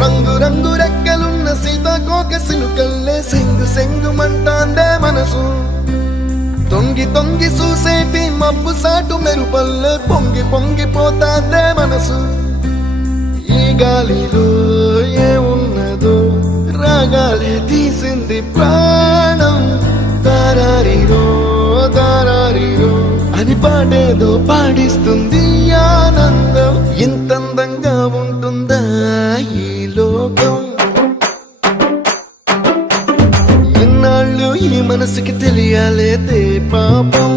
రంగు రంగు రెక్కలున్న సీతాకోక సినుకల్లే సెంగు సెంగు మంటాందే మనసు తొంగి తొంగి చూసేటి మబ్బు సాటు మెరుపల్లే పొంగి పొంగిపోతాందే మనసు ఈ గాలిలో ఏమున్నదో రాగాలే తీసింది ప్రాణం తారారిరో తారారిరో అని పాడేదో పాడిస్తుంది ఆనందం ఇంతందంగా ఉంటుందా ఈ లోకం ఇన్నాళ్ళు ఈ మనసుకి తెలియాలేదే పాపం